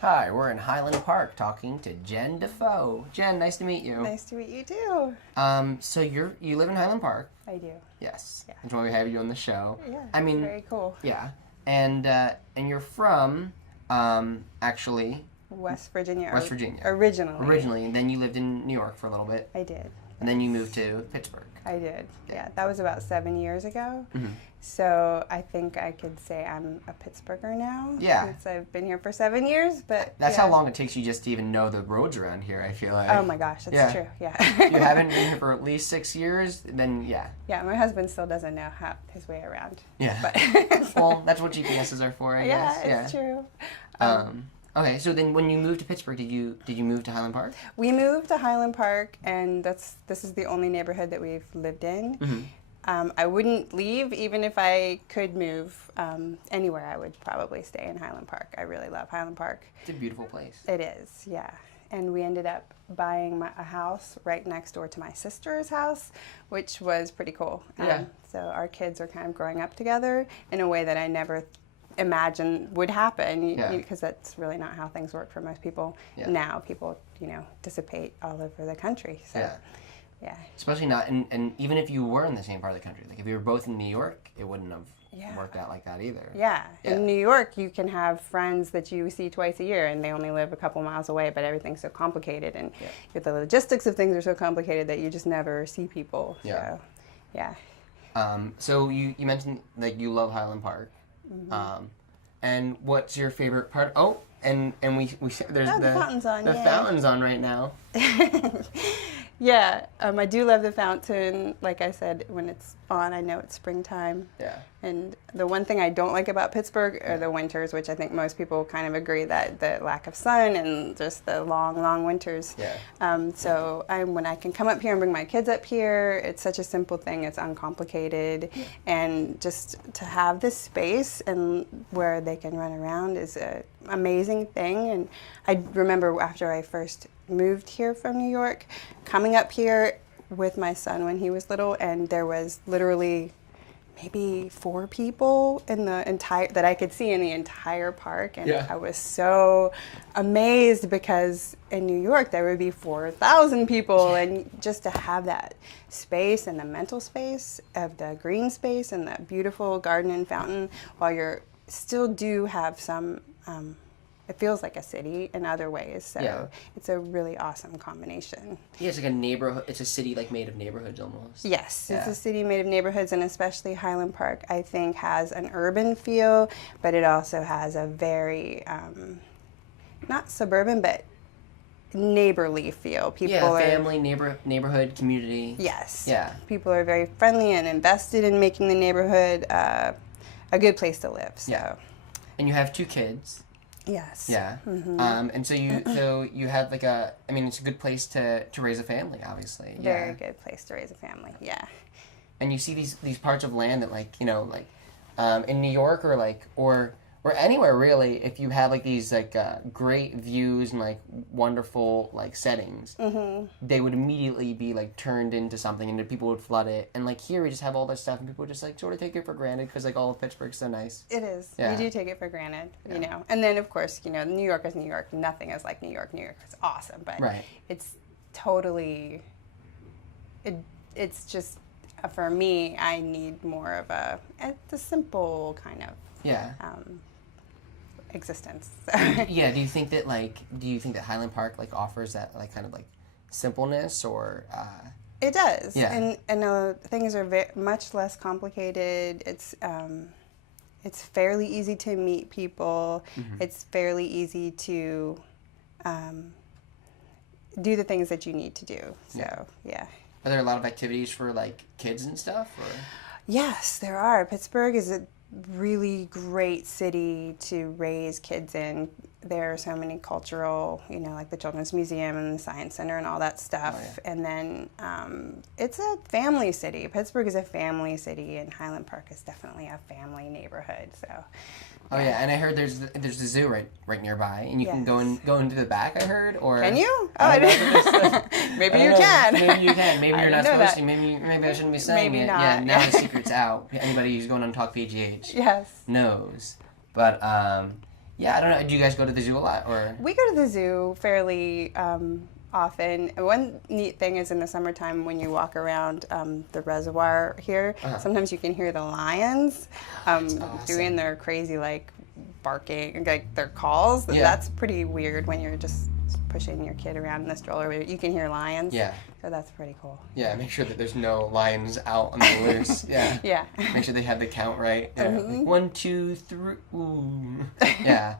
Hi, we're in Highland Park talking to Jen Defoe. Jen, nice to meet you. Nice to meet you too. So you live in Highland Park? I do. Yes. Yeah. That's why we have you on the show. Yeah. I mean, very cool. Yeah, and you're from actually West Virginia. West Virginia. Originally, and then you lived in New York for a little bit. I did. And then you moved to Pittsburgh. I did. Yeah, that was about 7 years ago. Mm-hmm. So I think I could say I'm a Pittsburgher now. Yeah. Since I've been here for 7 years, but That's how long it takes you just to even know the roads around here, I feel like. Oh my gosh, that's true. Yeah. If you haven't been here for at least 6 years, then yeah. Yeah, my husband still doesn't know his way around. Yeah. But Well, that's what GPSs are for, I guess. Yeah, it's true. Okay, so then when you moved to Pittsburgh, did you move to Highland Park? We moved to Highland Park, and this is the only neighborhood that we've lived in. Mm-hmm. I wouldn't leave even if I could move anywhere. I would probably stay in Highland Park. I really love Highland Park. It's a beautiful place. It is, yeah. And we ended up buying a house right next door to my sister's house, which was pretty cool. Yeah. So our kids are kind of growing up together in a way that I never imagined would happen, because that's really not how things work for most people. Yeah. Now people, dissipate all over the country. So, yeah. Especially not, and even if you were in the same part of the country, like if you were both in New York, it wouldn't have worked out like that either. Yeah. In New York, you can have friends that you see twice a year, and they only live a couple miles away, but everything's so complicated, and the logistics of things are so complicated that you just never see people. Yeah. So, yeah. So you mentioned like you love Highland Park. Mm-hmm. And what's your favorite part? Oh, and we there's the fountain's on. The fountain's on right now. Yeah, I do love the fountain. Like I said, when it's on, I know it's springtime. Yeah. And the one thing I don't like about Pittsburgh are the winters, which I think most people kind of agree that the lack of sun and just the long, long winters. Yeah. So when I can come up here and bring my kids up here, it's such a simple thing. It's uncomplicated, and just to have this space and where they can run around is an amazing thing. And I remember after I first moved here from New York, coming up here with my son when he was little, and there was literally maybe 4 people in the entire that I could see in the entire park, and I was so amazed because in New York there would be 4,000 people, and just to have that space and the mental space of the green space and the beautiful garden and fountain, while you're still do have some it feels like a city in other ways, so it's a really awesome combination. Yeah, it's like a neighborhood. It's a city like made of neighborhoods almost. Yes, it's a city made of neighborhoods, and especially Highland Park, I think, has an urban feel, but it also has a very, not suburban, but neighborly feel. People family, neighborhood, community. Yes. Yeah. People are very friendly and invested in making the neighborhood a good place to live. So. Yeah. And you have 2 kids. Yes. Yeah. Mm-hmm. And so you have like it's a good place to raise a family, obviously. Very good place to raise a family. Yeah. And you see these parts of land that in New York or anywhere really, if you have like these great views and like wonderful like settings, they would immediately be like turned into something, and people would flood it. And like here we just have all this stuff, and people just like sort of take it for granted because like all of Pittsburgh's so nice. It is. Yeah. You do take it for granted, you know. And then of course, New York is New York. Nothing is like New York. New York is awesome, but it's totally. It's just for me. I need more of a simple kind of. Yeah. Existence. Yeah. Do you think that Highland Park like offers that like kind of like simpleness or? It does. Yeah. And things are much less complicated. It's fairly easy to meet people. Mm-hmm. It's fairly easy to do the things that you need to do. So yeah. Are there a lot of activities for like kids and stuff? Or? Yes, there are. Pittsburgh is a really great city to raise kids in. There are so many cultural, like the Children's Museum and the Science Center and all that stuff. Oh, yeah. And then it's a family city. Pittsburgh is a family city, and Highland Park is definitely a family neighborhood. So. Oh yeah, and I heard there's the zoo right nearby, and you can go into the back. I heard, or can you? Oh, I didn't. Maybe you can. Maybe you can. Maybe you're not supposed to. Maybe I shouldn't be saying maybe it. Not. Yeah, now the secret's out. Anybody who's going on TALKPGH yes. knows. But Yeah, I don't know. Do you guys go to the zoo a lot, or? We go to the zoo fairly often. One neat thing is in the summertime when you walk around the reservoir here, sometimes you can hear the lions doing their crazy like barking, like their calls. Yeah. That's pretty weird when you're just pushing your kid around in the stroller. You can hear lions. Yeah. So that's pretty cool. Yeah, make sure that there's no lions out on the loose. Yeah. Yeah. Make sure they have the count right. Yeah. Like 1, 2, 3. Ooh. Yeah.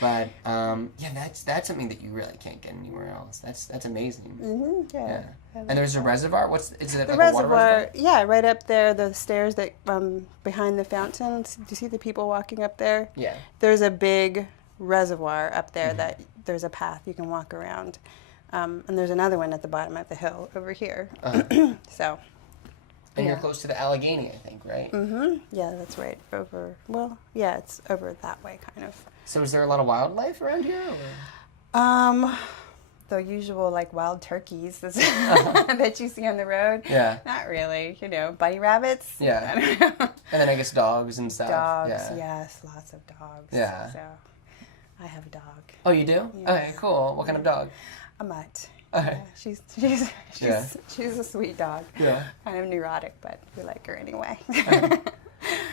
But yeah, that's something that you really can't get anywhere else. That's amazing. Yeah. And there's a reservoir. Is it the like reservoir? A water reservoir? Yeah, right up there. The stairs that behind the fountain. Do you see the people walking up there? Yeah. There's a big reservoir up there that there's a path you can walk around. And there's another one at the bottom of the hill over here. So. And you're close to the Allegheny, I think, right? Yeah, that's right. Over. Well, yeah, it's over that way, kind of. So is there a lot of wildlife around here? Or? The usual like wild turkeys that you see on the road. Yeah. Not really. You know, bunny rabbits. Yeah. I don't know. And then I guess dogs and stuff. Dogs. Yeah. Yes, lots of dogs. Yeah. So I have a dog. Oh, you do? Yeah. Okay, cool. What kind of dog? A mutt. Okay. Yeah, she's a sweet dog. Yeah. Kind of neurotic, but we like her anyway.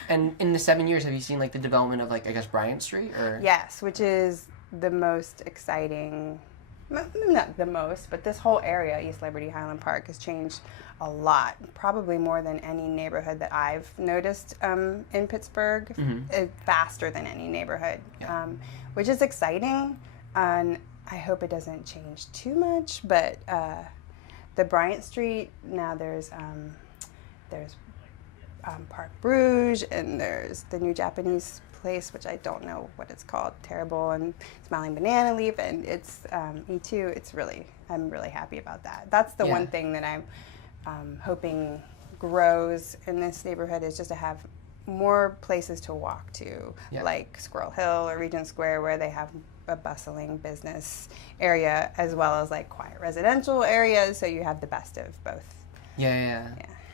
And in the 7 years, have you seen like the development of like I guess Bryant Street or? Yes, which is the most exciting. Not the most, but this whole area, East Liberty, Highland Park, has changed a lot. Probably more than any neighborhood that I've noticed in Pittsburgh. Faster than any neighborhood, which is exciting. And I hope it doesn't change too much. But the Bryant Street, now there's Park Bruges, and there's the new Japanese place, which I don't know what it's called, terrible, and Smiling Banana Leaf, and it's E2. I'm really happy about that. That's the one thing that I'm hoping grows in this neighborhood, is just to have more places to walk to, like Squirrel Hill or Regent Square, where they have a bustling business area as well as like quiet residential areas, so you have the best of both. Yeah.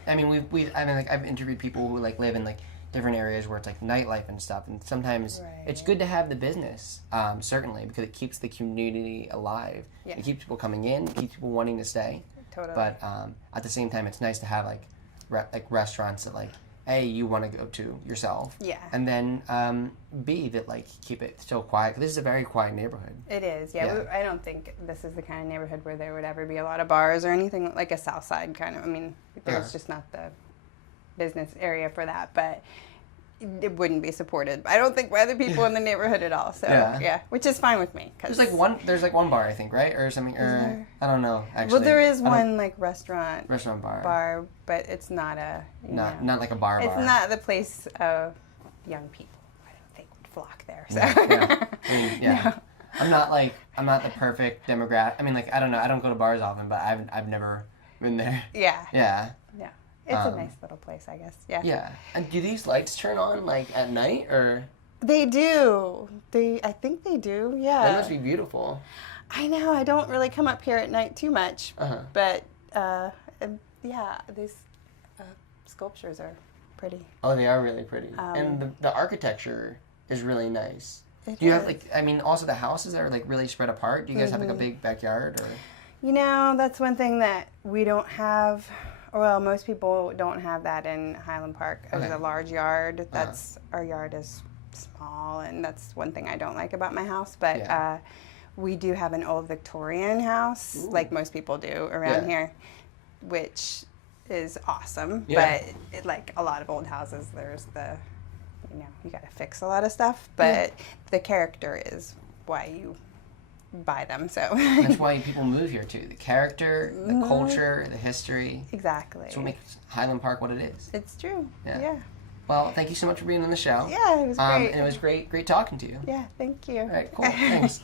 I mean, I've interviewed people who like live in like different areas where it's like nightlife and stuff, and sometimes it's good to have the business, certainly, because it keeps the community alive. It keeps people coming in, it keeps people wanting to stay. Totally. But at the same time, it's nice to have like restaurants that like A, you want to go to yourself. Yeah. And then B, that like keep it still quiet. 'Cause this is a very quiet neighborhood. It is, yeah. I don't think this is the kind of neighborhood where there would ever be a lot of bars or anything like a South Side kind of. I mean, there's just not the business area for that, but it wouldn't be supported, I don't think, by other people in the neighborhood at all. So which is fine with me. There's like one bar, I think, right, or something, or I don't know actually. Well, there is one like restaurant bar, but it's not a not like a bar. It's not the place of young people. I don't think would flock there. So. I mean, no. I'm not the perfect demographic. I mean, like I don't know. I don't go to bars often, but I've never been there. Yeah. It's a nice little place, I guess. Yeah. Yeah. And do these lights turn on like at night or? They do. I think they do. Yeah. That must be beautiful. I know. I don't really come up here at night too much, but these sculptures are pretty. Oh, they are really pretty, and the architecture is really nice. Do you have also the houses are like really spread apart? Do you guys have like a big backyard or? You know, that's one thing that we don't have. Well, most people don't have that in Highland Park. There's a large yard. Our yard is small, and that's one thing I don't like about my house. But we do have an old Victorian house, like most people do around here, which is awesome. Yeah. But like a lot of old houses, there's you got to fix a lot of stuff. But the character is why you buy them. So that's why people move here too. The character, the culture, the history. Exactly. That's what makes Highland Park what it is. It's true. Yeah. Well, thank you so much for being on the show. Yeah, it was great. And it was great talking to you. Yeah, thank you. All right, cool. Thanks.